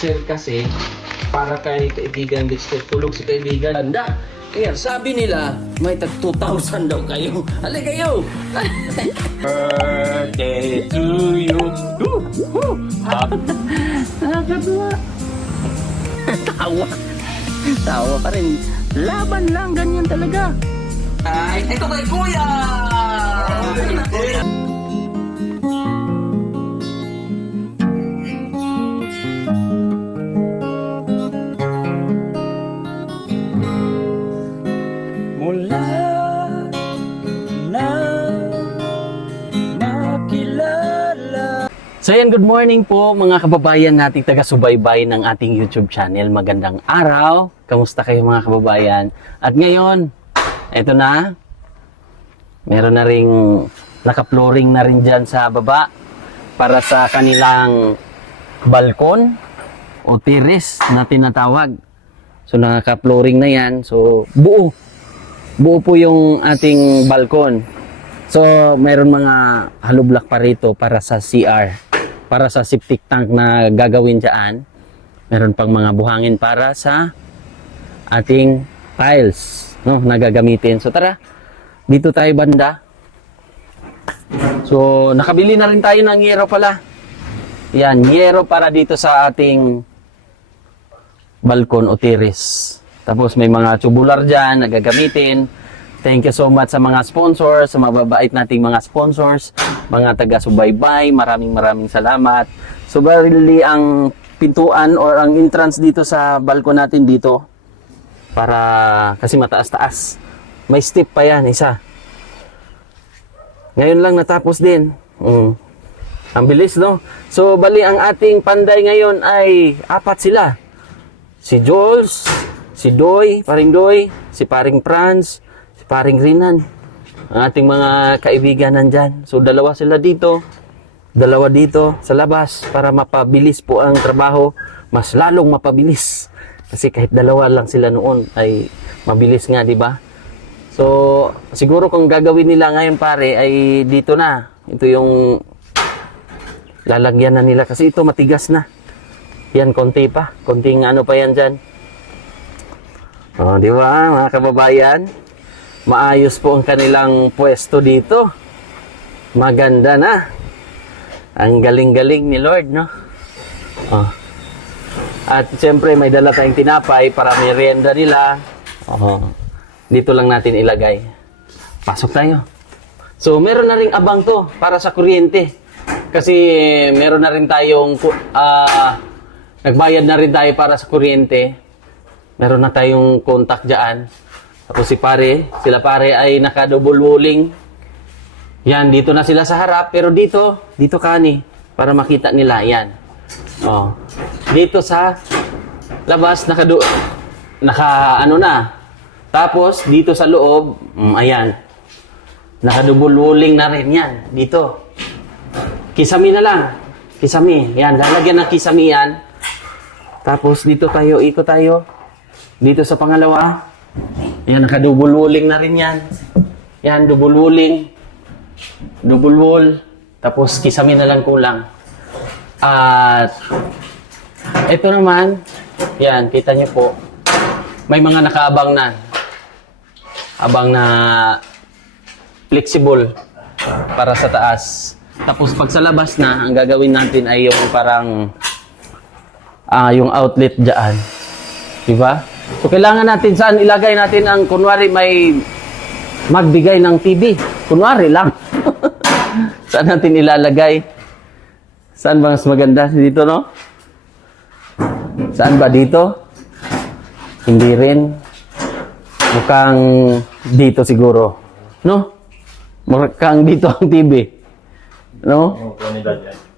Dexter kasi, para kay kaibigan Dexter, tulog si kaibigan. Anda, kaya sabi nila, may tag 2,000 daw kayo. Halika kayo! Birthday to you! Nakakatuwa! Tawa! Tawa pa rin. Laban lang, ganyan talaga. Ay, ito kay Kuya! Mula na makilala. So yan, good morning po mga kababayan nating taga-subaybay ng ating YouTube channel. Magandang araw. Kamusta kayo mga kababayan? At ngayon, eto na. Meron na ring naka-flooring na rin dyan sa baba para sa kanilang balkon o terrace na tinatawag. So naka-flooring na yan. So buo. Buo po yung ating balkon. So, mayroon mga hollow block pa rito para sa CR. Para sa septic tank na gagawin dyan. Meron pang mga buhangin para sa ating tiles, no, na gagamitin. So, tara. Dito tayo banda. So, nakabili na rin tayo ng yero pala. Yan, yero para dito sa ating balkon o terrace. Tapos may mga tubular dyan na gagamitin. Thank you so much sa mga sponsors, sa mababait nating mga sponsors, mga taga-subaybay. Maraming salamat. So, bali ang pintuan or ang entrance dito sa balkon natin dito, para kasi mataas-taas. May step pa yan, isa. Ngayon lang natapos din. Ang bilis, no? So, bali ang ating panday ngayon ay 4 sila. Si Jules, si Doy, paring Doy, si paring Franz, si paring Rinan. Ang ating mga kaibigan nandyan. So, 2 sila dito, 2 dito sa labas para mapabilis po ang trabaho. Mas lalong mapabilis. Kasi kahit 2 lang sila noon ay mabilis nga, di ba? So, siguro kung gagawin nila ngayon pare ay dito na. Ito yung lalagyan na nila kasi ito matigas na. Yan, konti pa. Konting ano pa yan dyan. O, di ba, mga kababayan? Maayos po ang kanilang pwesto dito. Maganda na. Ang galing-galing ni Lord, no? O. At siyempre, may dala tayong tinapay para merienda nila. O. Dito lang natin ilagay. Pasok tayo. So, meron na ring abang to para sa kuryente. Kasi meron na rin tayong nagbayad na rin tayo para sa kuryente. Meron na tayong contact dyan. Tapos sila pare ay naka-double walling. Yan, dito na sila sa harap. Pero dito kani. Para makita nila, yan. Oh. Dito sa labas, ano na. Tapos, dito sa loob, ayan. Naka-double walling na rin yan. Dito. Kisami na lang. Kisami. Yan, lalagyan ng kisami yan. Tapos, dito tayo, ikot tayo. Dito sa pangalawa. Yan, naka-double walling na rin yan. Yan, double walling. Double wall. Tapos, kisami na lang kulang. At, ito naman, yan, kita nyo po. May mga nakaabang na. Abang na flexible para sa taas. Tapos, pag sa labas na, ang gagawin natin ay yung parang yung outlet dyan. Diba? So, kailangan natin saan ilagay natin ang, kunwari may magbigay ng TV. Kunwari lang. Saan natin ilalagay? Saan ba mas maganda? Dito, no? Saan ba dito? Hindi rin. Mukhang dito siguro. No? Mukhang dito ang TV. No?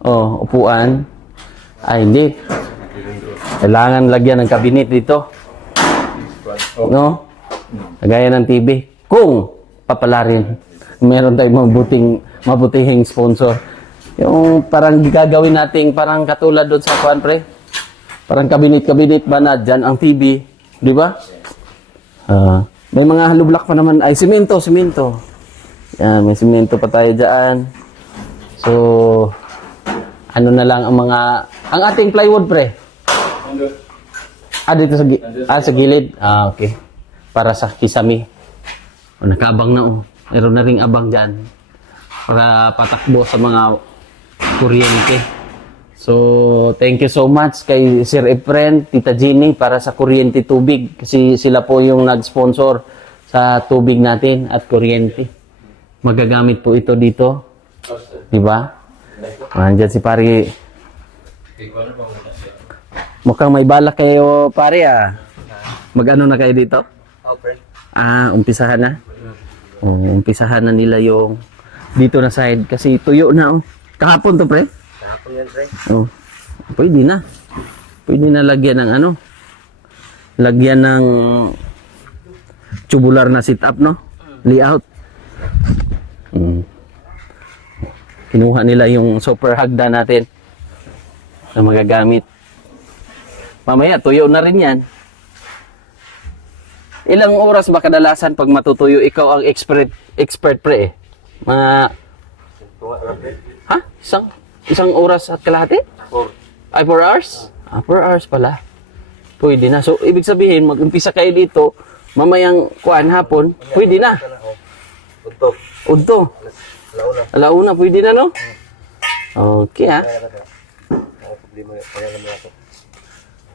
Oh, upuan. Ay, hindi. Kailangan lagyan ng kabinet dito. No? Lagayan ng TV. Kung papalarin. Meron tayong mabutihing sponsor. Yung parang gagawin nating parang katulad doon sa kuan pre. Parang kabinet ba na dyan ang TV. Di ba? May mga hollow block pa naman. Ay, simento. Yan, may simento pa tayo dyan. So, ano na lang ang ating plywood pre. Dito sa, sa gilid. Okay. Para sa kisame. O, nakaabang na oh. Meron na ring abang dyan. Para patakbo sa mga kuryente. So, thank you so much kay Sir Efren, Tita Jeannie para sa kuryente tubig. Kasi sila po yung nag-sponsor sa tubig natin at kuryente. Magagamit po ito dito. Diba? Nandiyan si pare. Mukhang may balak kayo pare Mag-ano na kayo dito? Umpisahan na? Umpisahan na nila yung dito na side kasi tuyo na oh. Kahapon to pre? Kahapon yan, pre. Oh. Pwede na. Pwede na lagyan ng ano? Lagyan ng tubular na setup, no? Layout. Kinuha nila yung super hagda natin na magagamit. Mamaya, tuyo na rin yan. Ilang oras ba kadalasan pag matutuyo? Ikaw ang expert pre eh. Mga... Ha? Isang oras at kalahati? 4. Ay, 4 hours? 4 hours pala. Pwede na. So, ibig sabihin, mag-umpisa kayo dito, mamayang hapon, pwede na. Untok. Unto. Launa. Alauna, pwede na, no? Okay, ha?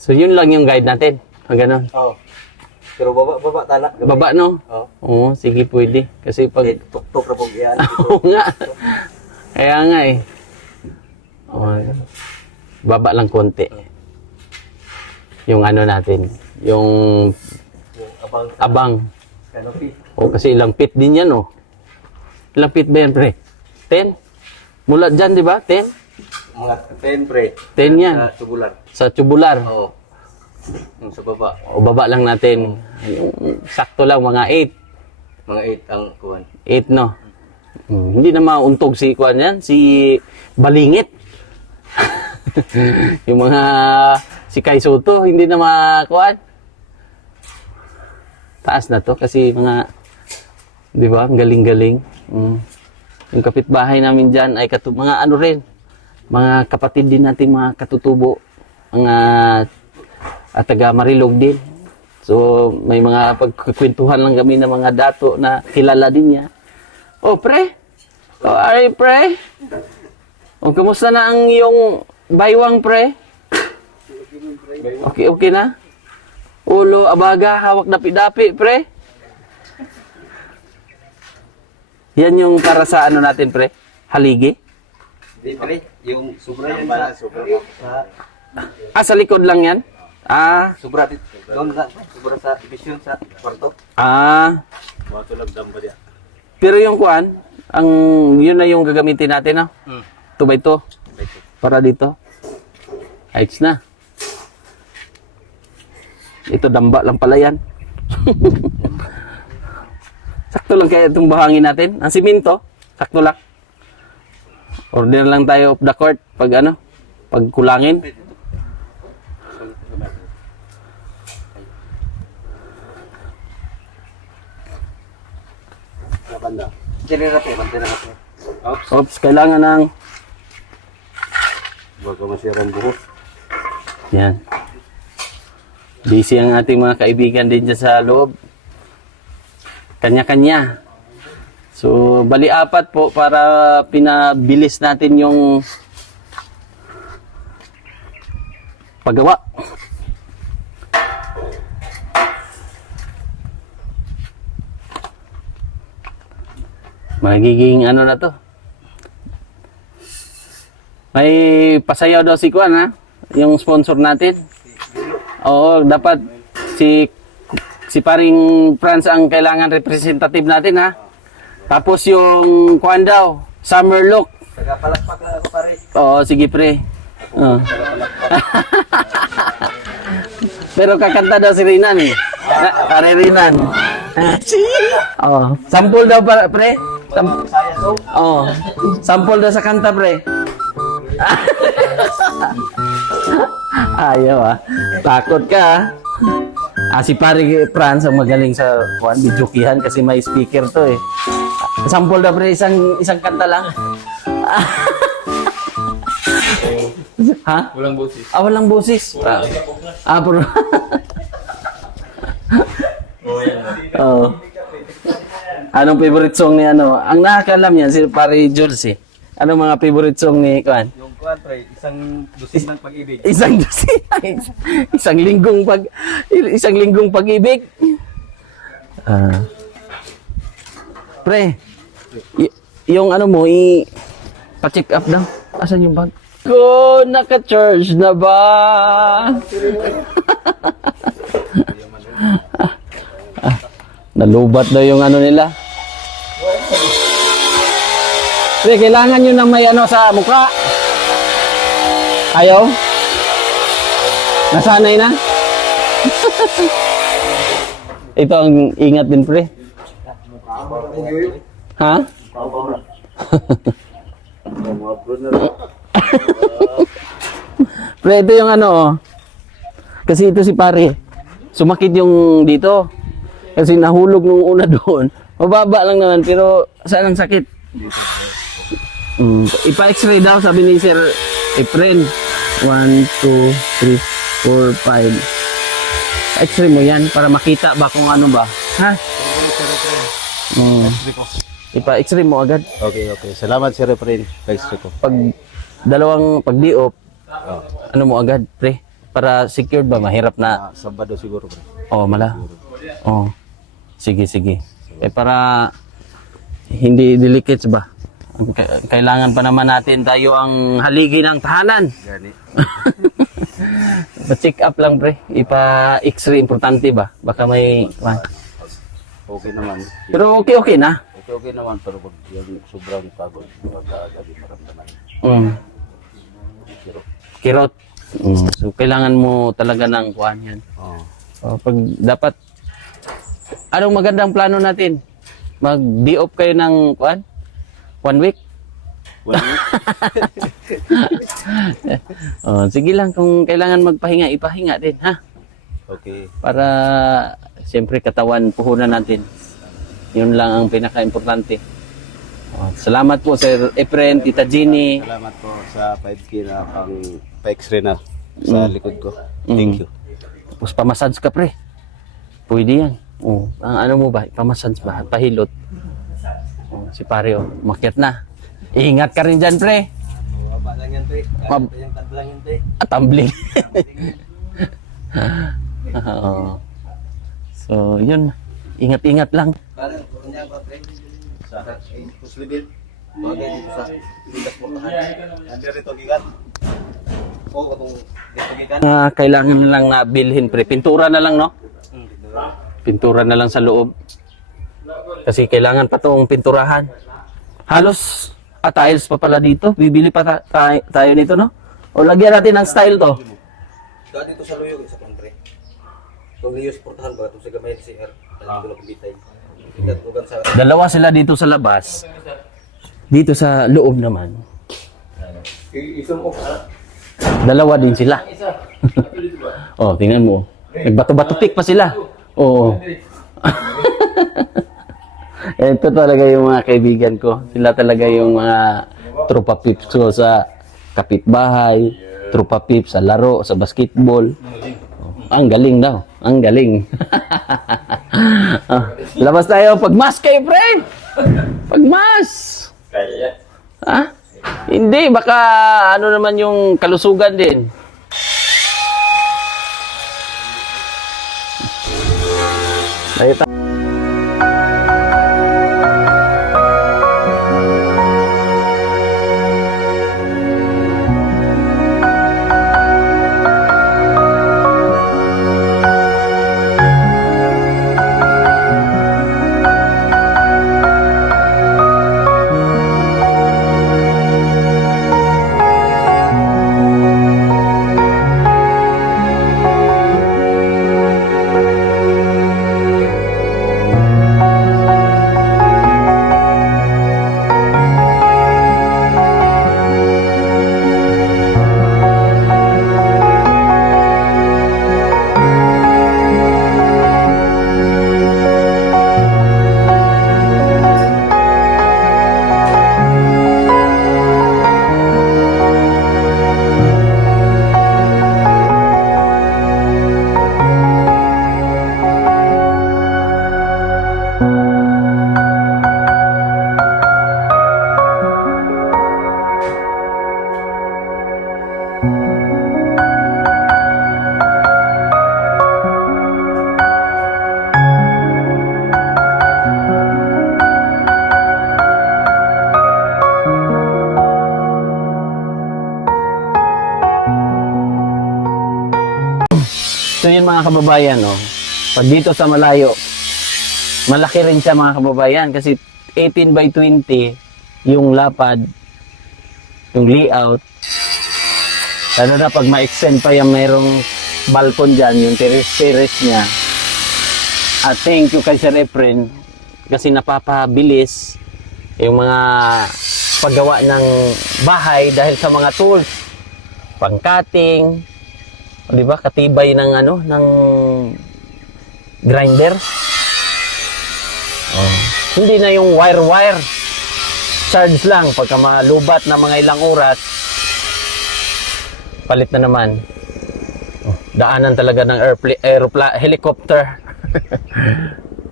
So, yun lang yung guide natin. Ganon. Oo. Pero baba tala. Baba, no? Oo. Oo, sige, pwede. Kasi pag... Tuk-tuk na pong iyan. Oo nga. Kaya nga eh. Oh, baba lang konti. Yung ano natin. Yung Yung abang. canopy. O kasi ilang feet din yan oh. Ilang feet ba yan pre? 10? Mula dyan di ba? 10? Mga 10, pre. 10 yan. Sa tubular. Sa tubular. Oo. Yung sa baba. O baba lang natin. Yung sakto lang mga 8. Mga 8 ang kuwan. 8 no. Hindi na mauntog si kuan yan. Si Balingit. Yung mga si Kai Soto. Hindi na makuan. Taas na to kasi mga di ba? Ang galing-galing. Yung kapitbahay namin dyan ay mga ano rin. Mga kapatid din natin mga katutubo. Mga at taga Marilog din. So, may mga pagkukwentuhan lang kami ng mga dato na kilala din niya. Oh, pre? Oh, ay, pre? Oh, kumusta na ang iyong baywang, pre? Okay, okay na? Ulo, abaga, hawak dapi-dapi, pre? Yan yung para sa ano natin, pre? Haligi? Di, pre. Yung sobra yan ba? Sobra. Sa likod lang yan? Sobra dito. Doon na. Sobra sa division sa kwarto. Pero yung kuan, yun na yung gagamitin natin, no? 2x2. Para dito. Ayos na. Ito damba lang pala yan. Sakto lang kaya itong bahangin natin. Ang siminto, sakto lang. Order lang tayo off the court pag ano, pag kulangin. Banda. Generate, bantera natin. Oops, kailangan ng... Huwag ka masirang buhos. Yan. Busy ang ating mga kaibigan din dyan sa loob. Kanya-kanya. So, bali 4 po para pinabilis natin yung paggawa. Magiging ano na to. May pasayaw daw si Kuan ha? Yung sponsor natin. Oo, dapat si paring France ang kailangan representative natin ha. Tapos yung Kuan daw, summer look. Tagapalakpak lang ako, pare. Oo, sige pre. Oo. Pero kakanta daw si Rinan eh. Pare Rinan. Oo. Sample daw pre. Oo. Sample daw sa kanta pre. Ayaw Takot ka si pare Franz ang magaling sa videokihan kasi may speaker to eh. Sample daw pre, isang kanta lang. Ha? Walang boses. Walang boses. Ah, pero... Oo. Anong favorite song ni ano? Ang nakakalam yan, si Pare Jules eh. Anong mga favorite song ni Kuan? Yung kuan pre, isang dusin ng pag-ibig. Isang linggong pag-ibig. Ah. Pre, yung ano mo, pa-check up daw. Asan yung bag? Ko, naka-charge na ba? Nalubat daw yung ano nila. Pre, kailangan nyo ng may ano sa mukha. Ayaw? Nasanay na? Ito ang ingat din, pre. Ha? Pre, ito yung ano, oh. Kasi ito si pare. Sumakit yung dito. Kasi nahulog nung una doon. Mababa lang naman, pero saan ang sakit? Ipa-x-ray daw, sabi ni Sir Efren. 1, 2, 3, 4, 5. X-ray mo yan para makita ba kung ano ba. Ha? Ipa-x-ray mo agad. Okay. Salamat Sir Efren. Thanks ko. Pag dalawang pag-diop, ano mo agad, pre? Para secured ba? Mahirap na. Sabado siguro pre. Oh, mala. Oh. Sige. Para hindi delicates ba? Kailangan pa naman natin tayo ang haligi ng tahanan. Gani. Pa-check up lang, pre. Ipa-x-ray, importante ba? Baka may... Okay naman. Pero okay na. Okay naman pero pag yung sobrang pagod, magkagabi maramdaman. Kirot. So, kailangan mo talaga ng kuhan yan. Pag dapat... Anong magandang plano natin? Mag-de-off kayo ng kuhan? 1 week? Sige lang, kung kailangan magpahinga, ipahinga din, ha? Okay. Para, siyempre, katawan, puhunan natin. Yun lang ang pinaka-importante. Salamat po, Sir Efren, Tita Jeannie. Salamat po sa 5K na pang pa-x-ray na sa likod ko. Thank you. Tapos pamassage ka, pre. Pwede yan. Ang ano mo ba? Pamassage ba? Pahilot. Si pare, umakyat na. Ingat ka rin dyan, pre. Mababa lang yan, pre. Yung lang yan, pre. Tumbling. So, yun. Ingat-ingat lang. Parang, kanya ba, pre? Sa Puslibil. Bagay dito sa Ligas Portahan. Nandiyo rito, gigan. Oo, katong dito, gigan. Kailangan lang na bilhin, pre. Pintura na lang, no? Pintura na lang sa loob. Kasi kailangan pa itong pinturahan. Halos tiles pa pala dito. Bibili pa tayo nito, no? O lagyan natin ng style to. Dati ito sa Luyog, isa pang pre. Itong Ligas Portahan ba? Itong sa Gamay CR. Alam ko na kumbitay. Dalawa sila dito sa labas. Dito sa loob naman. Dalawa din sila. Tingnan mo. Nagbato-bato pick pa sila. Oo. Ito talaga yung mga kaibigan ko. Sila talaga yung mga tropa pips ko sa kapitbahay, tropa pips sa laro, sa basketball. Ang galing daw. Ang galing. Labas tayo. Pagmas kayo, friend! Pagmas! Ha? Hindi. Baka ano naman yung kalusugan din. Tayo kababayan, oh. Pag dito sa malayo, malaki rin siya mga kababayan kasi 18 by 20 yung lapad, yung layout. Lalo na pag ma-extend pa yung merong balkon dyan, yung terrace niya. At thank you kay Sir Efren kasi napapabilis yung mga paggawa ng bahay dahil sa mga tools, pang-cutting, di ba, katibay ng ng grinder. Oh. Hindi na yung wire charge lang pagka malubat na mga ilang oras, palit na naman. Oh, daanan talaga ng helicopter.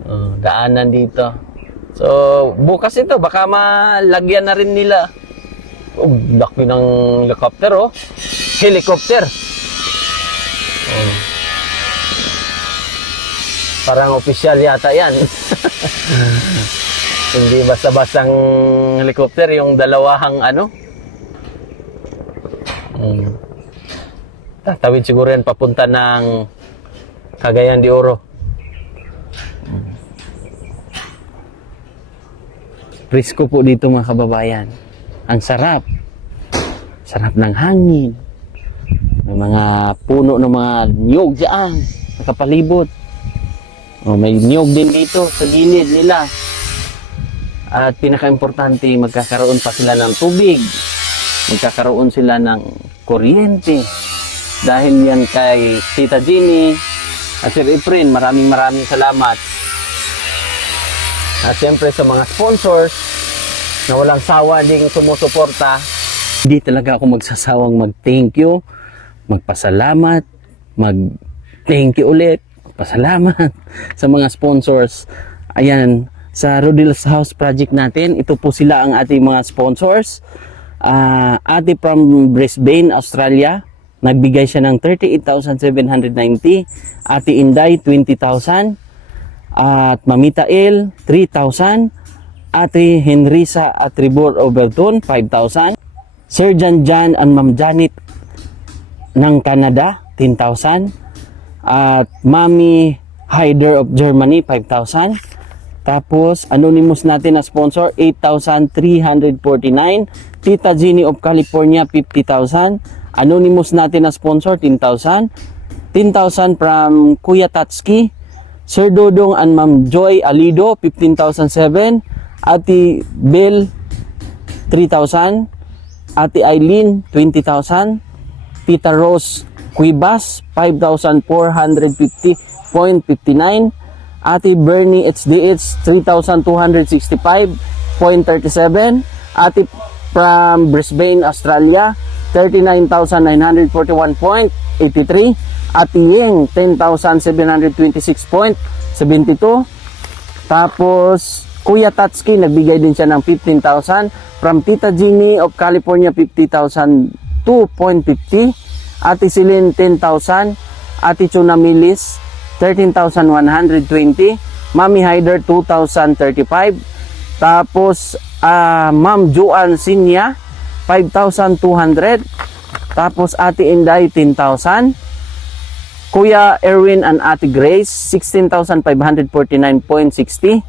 Oh, daanan dito. So, bukas ito, baka malagyan na rin nila. Oh, laki ng helicopter, oh. Helicopter. Oh. Parang opisyal yata yan. Hindi basta-bastang helicopter, yung dalawahang tatawid siguro yan papunta ng Cagayan de Oro. Presko po dito mga kababayan. Ang sarap. Sarap ng hangin. May mga puno ng mga niyog dyan. Nakapalibot. Oh, may niyog din dito sa gilid nila. At pinaka-importante, magkakaroon pa sila ng tubig. Magkakaroon sila ng kuryente. Dahil yan kay Tita Jenny at Sir Efren, maraming salamat. At siyempre sa mga sponsors na walang sawa ding sumusuporta. Hindi talaga ako magsasawang mag-thank you, magpasalamat, mag-thank you ulit, magpasalamat sa mga sponsors. Ayan, sa Rodel's House Project natin, ito po sila ang ating mga sponsors. Ate from Brisbane, Australia, nagbigay siya ng 38,790. Ate Inday, 20,000. At Mamita El, 3,000. Ate Henrisa Atribor Overton, 5,000. Sir Jan and Ma'am Janet ng Canada, 10,000. At Mami Hyder of Germany, 5,000. Tapos, anonymous natin na sponsor, 8,349. Tita Jenny of California, 50,000. Anonymous natin na sponsor, 10,000. 10,000 from Kuya Tatski. Sir Dodong and Ma'am Joy Alido, 15,007. Ate Bell, 3,000. Ate Eileen, 20,000. Tita Rose Cuibas, 5,450.59. Ate Bernie HDH, 3,265.37. Ate from Brisbane, Australia, 39,941.83. Ate Ying, 10,726.72. Tapos, Kuya Tatski, nagbigay din siya ng 15,000. From Tita Jenny of California, 50,002.50. Ate Celine, 10,000. Ate Chuna Milis, 13,120. Mami Hyder, 2,035. Tapos, Ma'am Juan Sinya, 5,200. Tapos, Ate Inday, 10,000. Kuya Erwin and Ate Grace, 16,549.60.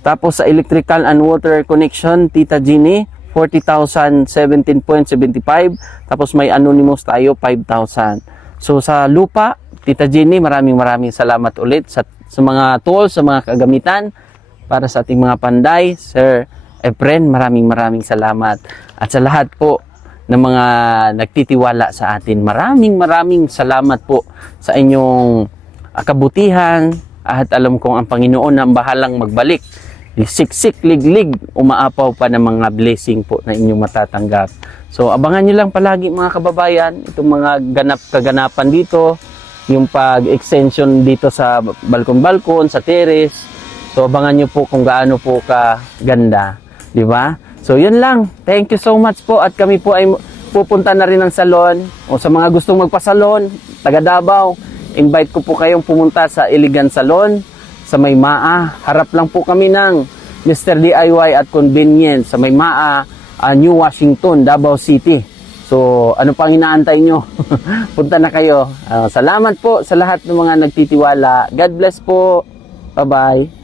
Tapos sa electrical and water connection, Tita Jenny, 40,017.75. Tapos may anonymous tayo, 5,000. So sa lupa, Tita Jenny, maraming salamat ulit sa mga tools, sa mga kagamitan para sa ating mga panday. Sir Efren, maraming salamat. At sa lahat po ng mga nagtitiwala sa atin, maraming salamat po sa inyong kabutihan. At alam kong ang Panginoon ang bahalang magbalik. Siksik, liglig, umaapaw pa ng mga blessing po na inyong matatanggap. So abangan nyo lang palagi mga kababayan, itong mga kaganapan dito, yung pag-extension dito sa balkon-balkon, sa terrace. So abangan nyo po kung gaano po kaganda, di ba? So yun lang, thank you so much po, at kami po ay pupunta na rin ng salon. O sa mga gustong magpa-salon, taga Davao, invite ko po kayong pumunta sa Elegant Salon sa Maymaa. Harap lang po kami ng Mr. DIY at Convenience sa Maymaa, New Washington, Davao City. So, ano pang inaantay nyo? Punta na kayo. Salamat po sa lahat ng mga nagtitiwala. God bless po. Bye-bye.